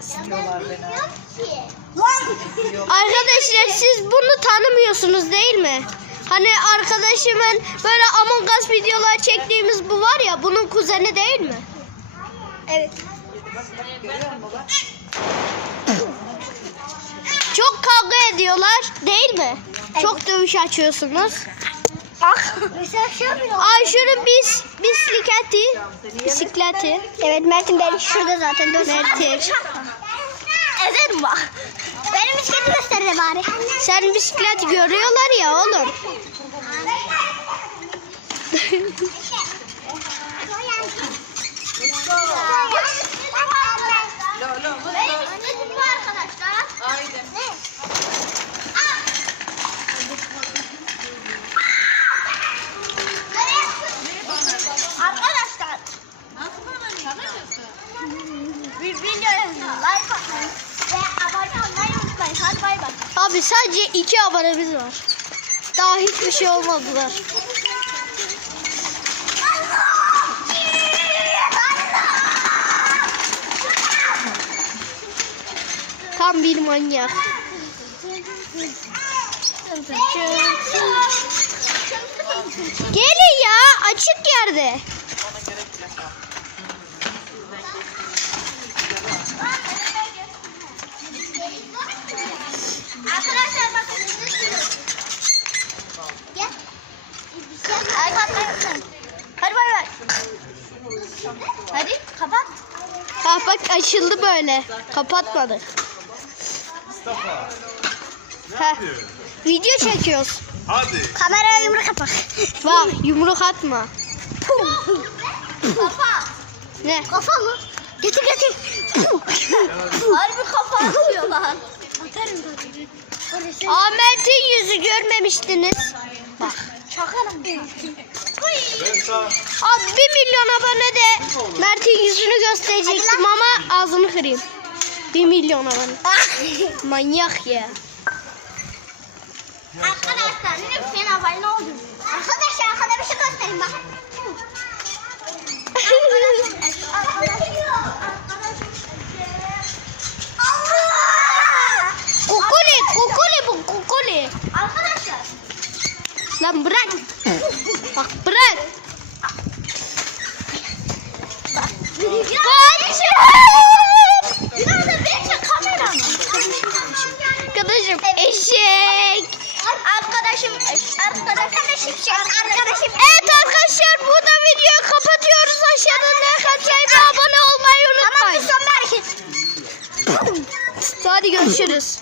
istiyorlar beni. Arkadaşlar siz bunu tanımıyorsunuz değil mi? Hani arkadaşımın böyle Among Us videolar çektiğimiz bu var ya bunun kuzeni değil mi? Evet. Çok kavga ediyorlar değil mi? Çok dövüş açıyorsunuz. Şey. Ayşe'nin bis, bisikleti. Bisikleti. Evet Mert'in beni şurada zaten. Mert'in. Evet bak. Benim bisikleti göster de bari. Sen bisiklet görüyorlar ya oğlum. Abi sadece iki abonemiz var. Daha hiçbir şey olmadılar. Tam bir manyak. Gelin ya açık yerde. Arkadaşlar bakın. Gel. Like atmayı unutmayın. Hadi bay bay. Hadi kapat. Ha bak açıldı böyle. Kapatmadı. Mustafa. Ha. Video çekiyoruz. Hadi. Kameraya yumruk kapak. Bak yumruk atma. Kafa. Ne? Kafa mı? Getir getir. Harbi kafa atıyor lan. Atarım. Ahmet'in yüzü görmemiştiniz. Bak. Çakarım. Ben Abi bir milyon abone de Mert'in yüzünü gösterecektim ama ağzını kırayım. Bir milyon abone. Manyak ya. Arkadaşlar lütfen abone olun. Arkadaşlar arkada bir şey göstereyim bak. Kukuli, kukuli bu kukuli. Arkadaşlar. Lan bırak. Bak bırak. Kaçın. Biraz da bir kamera mı? Arkadaşım eşek. Arkadaşım, arkadaşım, arkadaşım. Evet arkadaşlar burada videoyu kapatıyoruz. Aşağıda atmayı ve abone olmayı Tamam bir unutmayın. son hareket. Hadi görüşürüz.